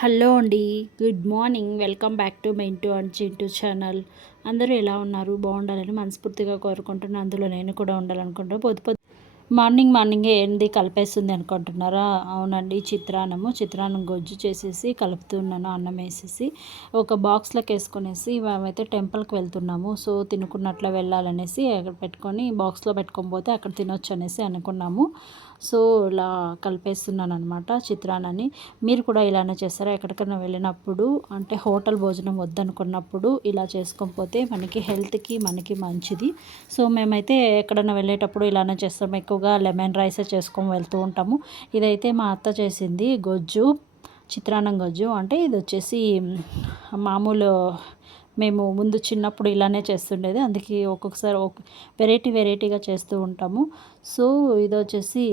Hello అండి. Good morning. Welcome back to Mentu and Chintu channel. అందరూ ఎలా ఉన్నారు? బాగుండాలని మనస్ఫూర్తిగా కోరుకుంటున్నాను అందులో నేను కూడా ఉండాలనుకుంటున్నాను పొద్దు పొద్దు మార్నింగ్ మార్నింగే ఏంది కలిపేస్తుంది అనుకుంటున్నారా? అవునండి చిత్రాన్నము. చిత్రాన్నం గొజ్జు చేసేసి కలుపుతున్నాను అన్నం వేసేసి. ఒక బాక్స్లోకి వేసుకునేసి మేమైతే టెంపుల్కి వెళ్తున్నాము. సో తినుకున్నట్లు వెళ్ళాలనేసి అక్కడ పెట్టుకొని బాక్స్లో పెట్టుకొని పోతే అక్కడ తినొచ్చు అనేసి అనుకున్నాము. సో ఇలా కలిపేస్తున్నాను అనమాట చిత్రాన్నని. మీరు కూడా ఇలానే చేస్తారా? ఎక్కడికైనా వెళ్ళినప్పుడు అంటే హోటల్ భోజనం వద్దనుకున్నప్పుడు ఇలా చేసుకొని పోతే మనకి హెల్త్కి మనకి మంచిది. సో మేమైతే ఎక్కడైనా వెళ్ళేటప్పుడు ఇలానే చేస్తాం. ఎక్కువ ఎక్కువగా లెమన్ రైసే చేసుకొని వెళ్తూ ఉంటాము. ఇదైతే మా అత్త చేసింది గొజ్జు చిత్రాన్నం గొజ్జు. అంటే ఇది వచ్చేసి మామూలు మేము ముందు చిన్నప్పుడు ఇలానే చేస్తుండేది. అందుకే ఒక్కొక్కసారి వెరైటీ వెరైటీగా చేస్తూ ఉంటాము. సో ఇది వచ్చేసి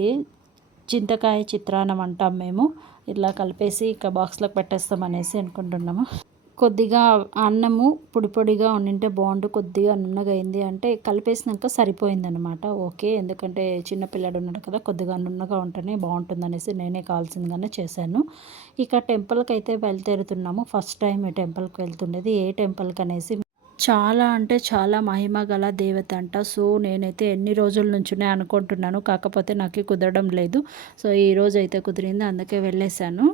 చింతకాయ చిత్రాన్నం అంటాం మేము. ఇట్లా కలిపేసి ఇక బాక్స్లోకి పెట్టేస్తాం అనేసి అనుకుంటున్నాము. కొద్దిగా అన్నము పొడి పొడిగా ఉండింటే బాగుండు కొద్దిగా నున్నగా అయింది అంటే కలిపేసినాక సరిపోయిందనమాట ఓకే ఎందుకంటే చిన్నపిల్లాడు ఉన్నాడు కదా కొద్దిగా నున్నగా ఉంటేనే బాగుంటుందనేసి నేనే కావాల్సిందిగానే చేశాను. ఇక టెంపుల్కి అయితే బయలుదేరుతున్నాము ఫస్ట్ టైం ఈ టెంపుల్కి వెళ్తుండేది. ఏ టెంపుల్కి అనేసి చాలా అంటే చాలా మహిమ గల దేవత అంట. సో నేనైతే ఎన్ని రోజుల నుంచినే అనుకుంటున్నాను. కాకపోతే నాకు కుదరడం లేదు. సో ఈ రోజు అయితే కుదిరింది అందుకే వెళ్ళేశాను.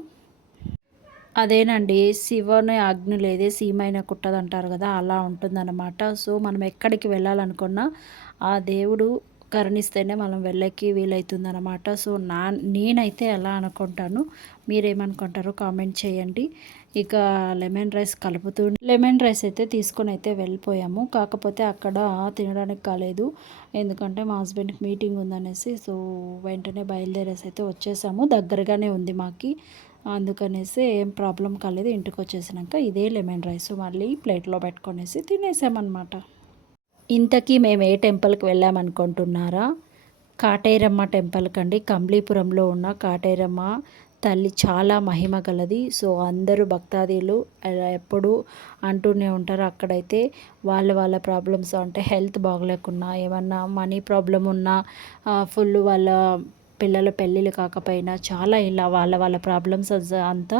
అదేనండి శివని ఆజ్ఞ లేదే సీమైన కుట్టదు అంటారు కదా అలా ఉంటుందన్నమాట. సో మనం ఎక్కడికి వెళ్ళాలనుకున్నా ఆ దేవుడు కరుణిస్తేనే మనం వెళ్ళకి వీలవుతుందన్నమాట సో నా నేనైతే ఎలా అనుకుంటాను మీరేమనుకుంటారో కామెంట్ చేయండి. ఇక లెమన్ రైస్ కలుపుతూ లెమన్ రైస్ అయితే తీసుకొని అయితే వెళ్ళిపోయాము. కాకపోతే అక్కడ తినడానికి కాలేదు. ఎందుకంటే మా హస్బెండ్కి మీటింగ్ ఉందనేసి సో వెంటనే బయలుదేరేసి అయితే వచ్చేసాము. దగ్గరగానే ఉంది మాకి. అందుకనేసి ఏం ప్రాబ్లం కాలేదు ఇంటికి వచ్చేసినాక ఇదే లెమన్ రైస్ మళ్ళీ ప్లేట్లో పెట్టుకొనేసి తినేసామన్నమాట. ఇంతకీ మేము ఏ టెంపుల్కి వెళ్ళామనుకుంటున్నారా కాటేరమ్మ టెంపుల్ కండి కంబ్లీపురంలో ఉన్న కాటేరమ్మ తల్లి చాలా మహిమ గలది. సో అందరూ భక్తాదీలు ఎప్పుడు అంటూనే ఉంటారు. అక్కడైతే వాళ్ళ వాళ్ళ ప్రాబ్లమ్స్ అంటే హెల్త్ బాగలేకున్నా ఏమన్నా మనీ ప్రాబ్లం ఉన్నా ఫుల్ వాళ్ళ పిల్లల పెళ్ళిళ్ళు కాకపోయినా చాలా ఇలా వాళ్ళ వాళ్ళ ప్రాబ్లమ్స్ అంతా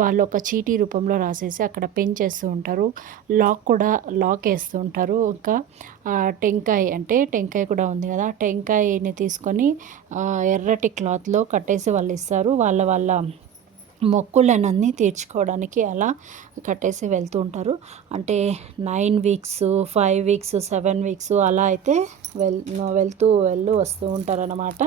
వాళ్ళు ఒక చీటీ రూపంలో రాసేసి అక్కడ పెన్ చేస్తూ ఉంటారు. లాక్ కూడా లాక్ వేస్తూ ఉంటారు. ఇంకా టెంకాయ అంటే టెంకాయ కూడా ఉంది కదా టెంకాయని తీసుకొని ఎర్రటి క్లాత్లో కట్టేసి వాళ్ళు ఇస్తారు. వాళ్ళ వాళ్ళ మొక్కులనన్నీ తీర్చుకోవడానికి అలా కట్టేసి వెళ్తూ ఉంటారు. అంటే nine weeks five weeks seven weeks అలా అయితే వెల్ వెళ్తూ వెళ్ళు వస్తూ ఉంటారనమాట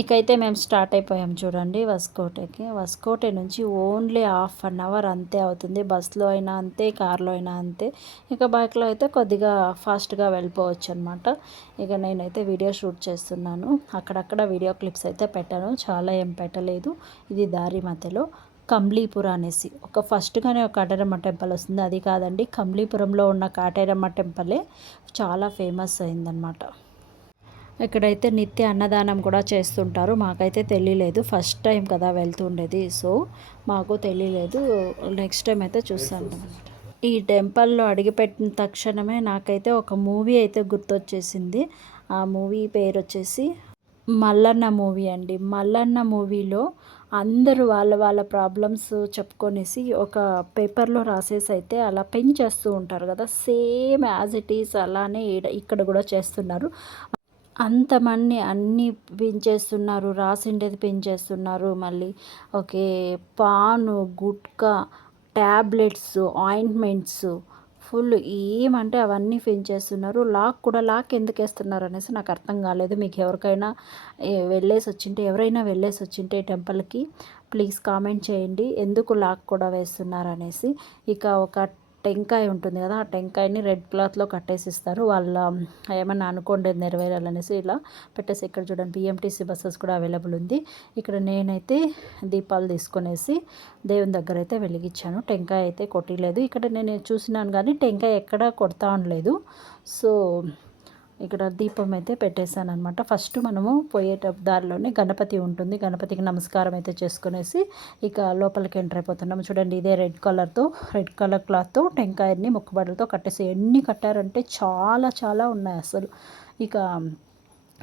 ఇకైతే మేము స్టార్ట్ అయిపోయాం చూడండి వస్కోటకి. వస్కోట నుంచి ఓన్లీ హాఫ్ అన్ అవర్ అంతే అవుతుంది. బస్లో అయినా అంతే కార్లో అయినా అంతే. ఇక బైక్లో అయితే కొద్దిగా ఫాస్ట్గా వెళ్ళిపోవచ్చు అనమాట ఇక నేనైతే వీడియో షూట్ చేస్తున్నాను. అక్కడక్కడ వీడియో క్లిప్స్ అయితే పెట్టాను. చాలా ఏం పెట్టలేదు. ఇది దారి మధ్యలో కంబ్లీపుర అనేసి. ఒక ఫస్ట్గానే ఒక కాటేరమ్మ టెంపుల్ వస్తుంది. అది కాదండి కంబ్లీపురంలో ఉన్న కాటేరమ్మ టెంపులే చాలా ఫేమస్ అయిందనమాట ఇక్కడైతే నిత్య అన్నదానం కూడా చేస్తుంటారు మాకైతే తెలియలేదు. ఫస్ట్ టైం కదా వెళ్తుండేది. సో మాకు తెలియలేదు. నెక్స్ట్ టైం అయితే చూస్తాను ఈ టెంపుల్లో అడిగిపెట్టిన తక్షణమే నాకైతే ఒక మూవీ అయితే గుర్తొచ్చేసింది. ఆ మూవీ పేరు వచ్చేసి మల్లన్న మూవీ అండి. మల్లన్న మూవీలో అందరూ వాళ్ళ వాళ్ళ ప్రాబ్లమ్స్ చెప్పుకొనేసి ఒక పేపర్లో రాసేసి అయితే అలా పెన్ చేస్తూ ఉంటారు కదా. సేమ్ యాజ్ ఇట్ ఈస్ అలానే ఇక్కడ కూడా చేస్తున్నారు. అంతమంది అన్నీ పెంచేస్తున్నారు రాసిండేది పెంచేస్తున్నారు. మళ్ళీ ఓకే పాను గుట్కా ట్యాబ్లెట్స్ ఆయింట్మెంట్స్ ఫుల్ ఏమంటే అవన్నీ పెంచేస్తున్నారు. లాక్ కూడా లాక్ ఎందుకు వేస్తున్నారు అనేసి నాకు అర్థం కాలేదు. మీకు ఎవరికైనా వెళ్ళేసి వచ్చింటే ఎవరైనా వెళ్ళేసి వచ్చింటే టెంపుల్కి ప్లీజ్ కామెంట్ చేయండి. ఎందుకు లాక్ కూడా వేస్తున్నారు అనేసి. ఇక ఒక టెంకాయ ఉంటుంది కదా ఆ టెంకాయని రెడ్ క్లాత్లో కట్టేసి ఇస్తారు వాళ్ళ ఏమన్నా అనుకోండి నెరవేరాలనేసి ఇలా పెట్టేసి ఇక్కడ చూడండి బిఎంటీసీ బస్సెస్ కూడా అవైలబుల్ ఉంది. ఇక్కడ నేనైతే దీపాలు తీసుకునేసి దేవుని దగ్గర అయితే వెలిగించాను. టెంకాయ అయితే కొట్టలేదు. ఇక్కడ నేను చూసినాను కానీ టెంకాయ ఎక్కడ కొడతా ఉండలేదు సో ఇక్కడ దీపం అయితే పెట్టేశాను అనమాట ఫస్ట్ మనము పోయేట దారిలోనే గణపతి ఉంటుంది. గణపతికి నమస్కారం అయితే చేసుకునేసి ఇక లోపలికి ఎంటర్ అయిపోతున్నాము చూడండి ఇదే రెడ్ కలర్తో రెడ్ కలర్ క్లాత్తో టెంకాయని మొక్కుబడులతో కట్టేసి ఎన్ని కట్టారంటే చాలా చాలా ఉన్నాయి అసలు. ఇక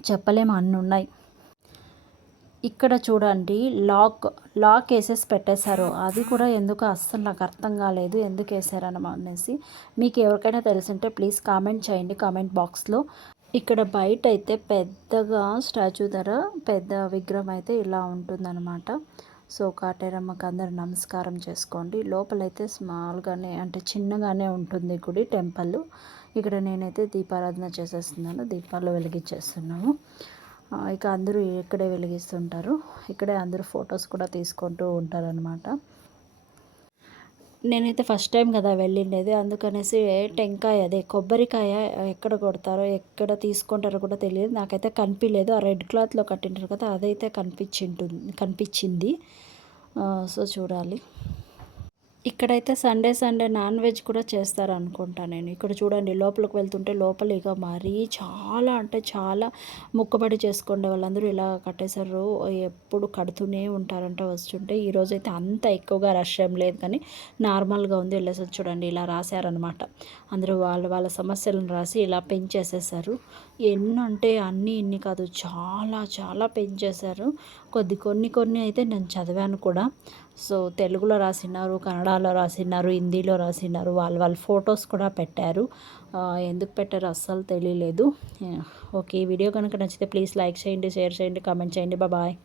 చెప్పలేము అన్నీ ఉన్నాయి ఇక్కడ చూడండి లాక్ లాక్ వేసేసి పెట్టేశారు. అది కూడా ఎందుకు అస్సలు నాకు అర్థం కాలేదు ఎందుకు వేసారని అనేసి. మీకు ఎవరికైనా తెలిసింటే ప్లీజ్ కామెంట్ చేయండి కామెంట్ బాక్స్లో ఇక్కడ బయట అయితే పెద్దగా స్టాచ్యూ ధర పెద్ద విగ్రహం అయితే ఇలా ఉంటుందన్నమాట. సో కాటేరమ్మకి అందరు నమస్కారం చేసుకోండి. లోపలైతే స్మాల్గానే అంటే చిన్నగానే ఉంటుంది గుడి టెంపుల్ ఇక్కడ నేనైతే దీపారాధన చేసేస్తున్నాను దీపాలు వెలిగించేస్తున్నాము ఇక అందరూ ఇక్కడే వెలిగిస్తుంటారు. ఇక్కడే అందరూ ఫొటోస్ కూడా తీసుకుంటూ ఉంటారనమాట నేనైతే ఫస్ట్ టైం కదా వెళ్ళిండేది. అందుకనేసి టెంకాయ అదే కొబ్బరికాయ ఎక్కడ కొడతారో ఎక్కడ తీసుకుంటారో కూడా తెలియదు. నాకైతే కనిపించలేదు ఆ రెడ్ క్లాత్లో కట్టింటారు కదా అదైతే కనిపించింటుంది కనిపించింది. సో చూడాలి. ఇక్కడైతే సండే సండే నాన్ వెజ్ కూడా చేస్తారు అనుకుంటా నేను. ఇక్కడ చూడండి లోపలికి వెళ్తుంటే లోపల ఇక మరీ చాలా అంటే చాలా ముక్కబడి చేసుకునే వాళ్ళందరూ ఇలా కట్టేశారు. ఎప్పుడు కడుతూనే ఉంటారంట వస్తుంటే. ఈరోజు అయితే అంత ఎక్కువగా రష్ ఏం లేదు కానీ నార్మల్గా ఉంది వెళ్ళేసి చూడండి. ఇలా రాశారనమాట అందరూ వాళ్ళ వాళ్ళ సమస్యలను రాసి ఇలా పెంచేసేసారు ఎన్ని అంటే అన్నీ ఇన్ని కాదు చాలా చాలా పెంచేశారు. కొద్ది కొన్ని కొన్ని అయితే నేను చదివాను కూడా. సో తెలుగులో రాసినారు కన్నడలో రాసినారు హిందీలో రాసినారు వాళ్ళ వాళ్ళ ఫొటోస్ కూడా పెట్టారు. ఎందుకు పెట్టారు అస్సలు తెలియలేదు. ఓకే ఈ వీడియో కనుక నచ్చితే ప్లీజ్ లైక్ చేయండి షేర్ చేయండి కామెంట్ చేయండి. బాయ్.